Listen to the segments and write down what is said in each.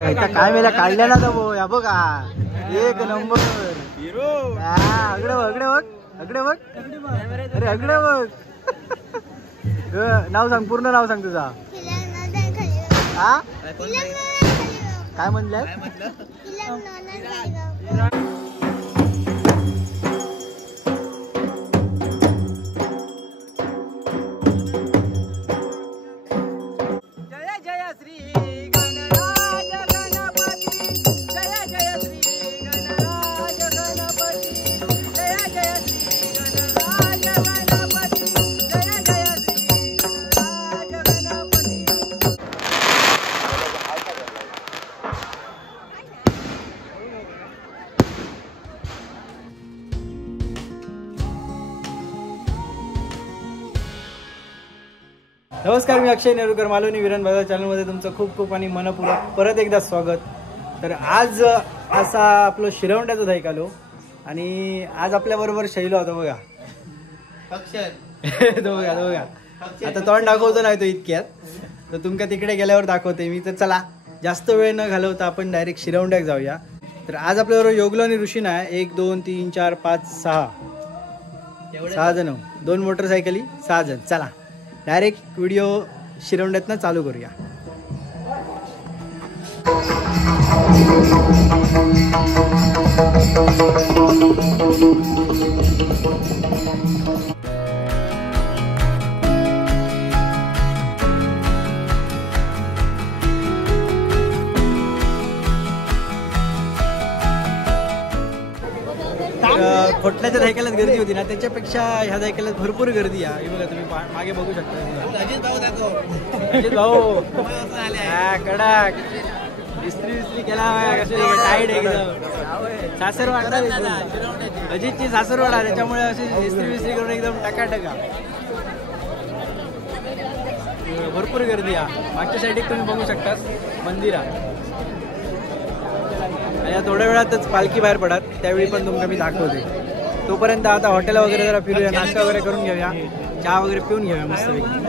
काय मेला काढल्या ना तो या बघा एक नंबर हिरो अगडे बघ अगडे बघ अरे अगडे बघ नाव सांग पूर्ण नाव सांग तुझा हा काय म्हणलं नमस्कार, मी अक्षय नेरुरकर, मालवणी विरान बाजार चॅनलमध्ये तुमचं खूप खूप आणि मनपूर्वक परत एकदा स्वागत. तर आज असा आपलं शिरवंड्याचं धाईक आलो आणि आज आपल्याबरोबर शैलो होता बघा. तो बघा आता तोंड दाखवतो नाही तो इतक्यात, तर तुमका तिकडे गेल्यावर दाखवते मी. तर चला जास्त वेळ न घालवता आपण डायरेक्ट शिरवंड्याक जाऊया. तर आज आपल्याबरोबर योगलो आणि ऋषी आहे. 1 2 3 4 5 6 जण, 2 मोटरसायकली 6 जण. चला डायरेक्ट व्हिडिओ शिरवंड्यातनं चालू करूया. खोटल्याच्या धायकालाच गर्दी होती ना, त्याच्यापेक्षा ह्या धायकालात भरपूर गर्दी आहे. हे बघा तुम्ही मागे बघू शकता. अजित भाऊ कडक इस्त्री केला टाईट एकदम सासरवाडा. अजितची सासरवाडा, त्याच्यामुळे अशी इस्त्री करून एकदम टकाटका. भरपूर गर्दी आहे. मागच्या साईडीक तुम्ही बघू शकता मंदिरा. या थोड्या वेळातच पालखी बाहेर पडत, त्यावेळी पण तुमका मी दाखवते. तोपर्यंत आता हॉटेल वगैरे जरा फिरूया, नाश्ता वगैरे करून घेऊया, चहा वगैरे पिऊन घेऊया मस्तपैकी.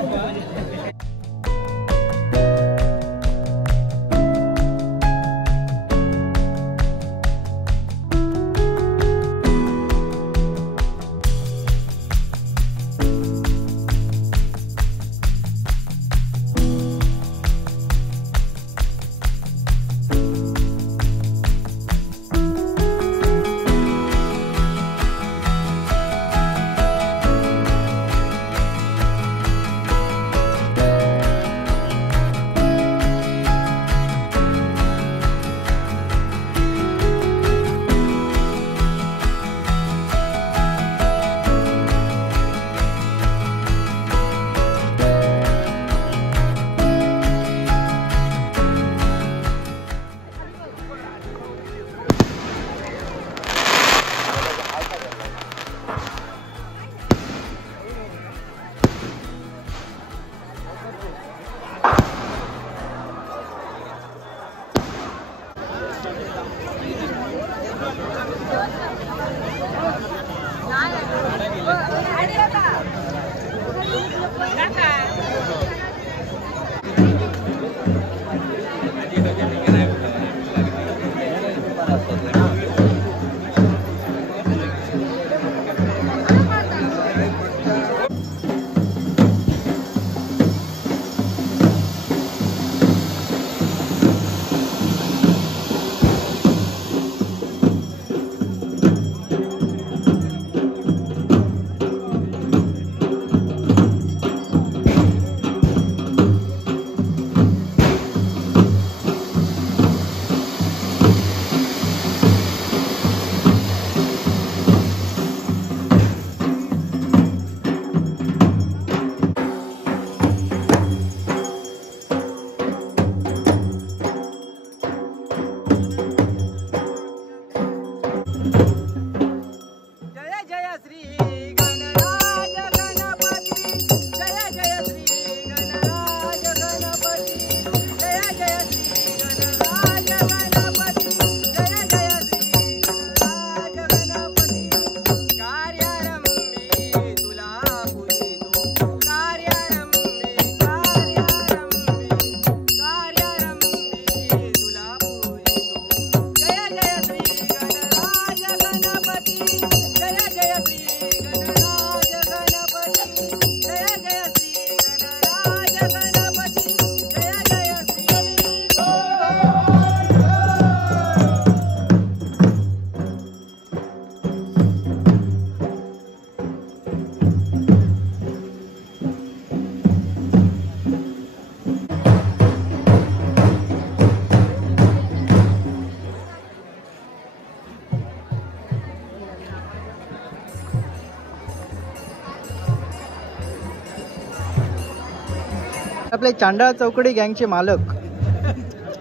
आपले चांडाळ चौकडी गँगचे मालक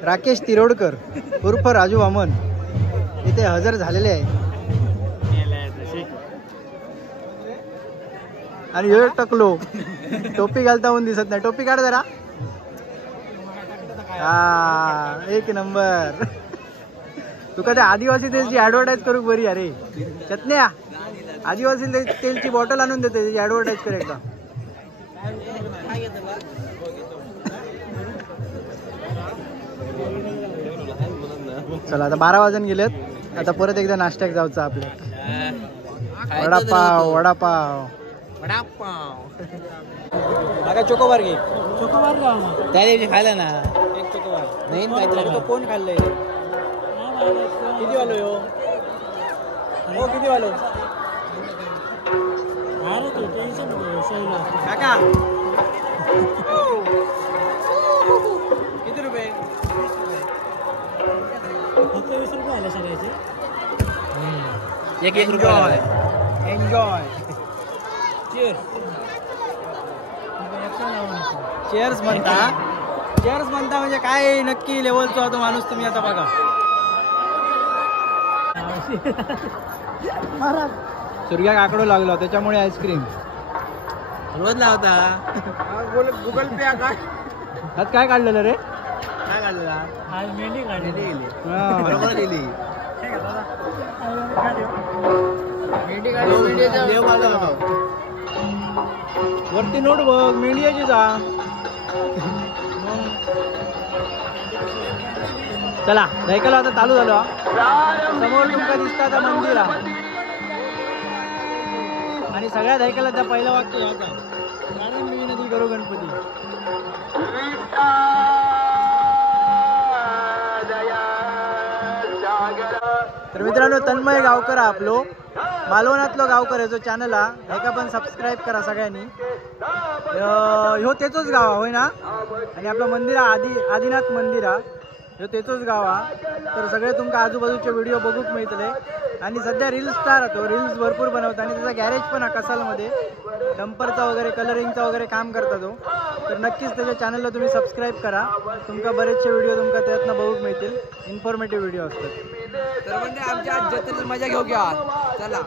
राकेश तिरोडकर उर्फ राजू वामन इथे हजर झालेले आहे. आणि हे टकलो टोपी घालता होऊन दिसत नाही. टोपी काढ जरा. हा एक नंबर. तुका त्या आदिवासी तेलची ऍडव्हर्टाईज करू बरी. अरे चटण्या आदिवासी तेलची बॉटल आणून देते त्याची ऍडव्हर्टाईज कर एकदा. चला आता 12 वाजून गेलेत. आता परत एकदा नाश्त्याक जाऊचा आपल्या. वडापाव वडापाव वडापाव चोकोबार घे. चोकोबार त्या दिवशी खायला ना एक चोकोबार नाही. तो कोण खाल्लंय? किती वालो यो? हो किती वालो काका? किती रुपये? फक्त 20 रुपये आले सगळ्याचे. एक रुपये. एन्जॉय. चेअर्स म्हणता. चेअर्स म्हणता म्हणजे काय नक्की लेवलचा होतो माणूस तुम्ही आता बघा. सूर्या काकडो लागला त्याच्यामुळे आईस्क्रीम रोज लावता. गुगल पे काय आज काय काढलेलं रे? काय काढलेला? आज मेंढी काढलेली गेली. बरोबर गेली. मेंढी काढली. वरती नोट बघ मेंढी यायची जा. चला सायकल आता चालू झालो. समोर तुमका दिसता आता मंदिर आणि सगळ्या सायकलाचा पहिलं वाक्य याच आहे. मी नदी करू गणपती. तर मित्रांनो तन्मय गावकर आपलो मालवणातलो गावकर आहे जो चॅनल हा ह्याका पण सबस्क्राईब करा सगळ्यांनी. ह्यो तेचोच गाव होय ना. आणि आपलं मंदिर आदिनाथ मंदिर हा ह्यो तेचोच गाव हा. तर सगळे तुमका आजूबाजूचे व्हिडिओ बघूक मिळतले. आणि सध्या रील्स स्टार होतो. रील्स भरपूर बनवता आणि त्याचा गॅरेज पण हा कसालमध्ये डंपरचा वगैरे कलरिंगचा वगैरे काम करता तो. तर नक्कीच त्याच्या चॅनलला तुम्ही सबस्क्राईब करा. तुमका बरेचसे व्हिडिओ तुमका त्यातनं बघूक मिळतील. इन्फॉर्मेटिव्ह व्हिडिओ असतात. तर म्हणजे आमच्या जत्रेत मजा घेऊ घ्या. चला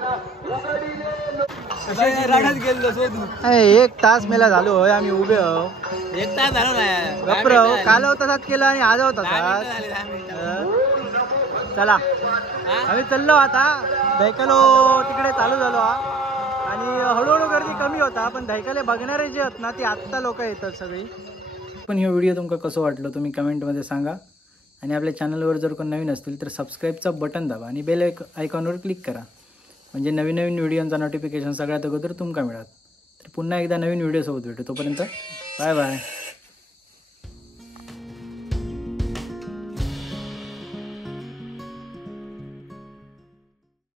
एक तास मेला झालो होय आम्ही उभे आहो. एक तास झालो नाही. गप्र काल तसाच केला आणि आज तसाच. चला आम्ही चाललो आता. धैकलो तिकडे चालू झालो आणि हळूहळू गर्दी कमी होता. पण धैकले बघणारे जे आहेत ना ती आत्ता लोक येतात सगळी. पण हे व्हिडिओ तुमका कसं वाटलं तुम्ही कमेंटमध्ये सांगा. आणि आपल्या चॅनलवर जर कोण नवीन असतील तर सबस्क्राईबचा बटन दाबा आणि बेल आयकॉनवर क्लिक करा. म्हणजे नवीन नवीन व्हिडिओचा नोटिफिकेशन सगळ्यात अगोदर तुमका मिळत. तर पुन्हा एकदा नवीन व्हिडिओसोबत भेटू. तोपर्यंत बाय बाय.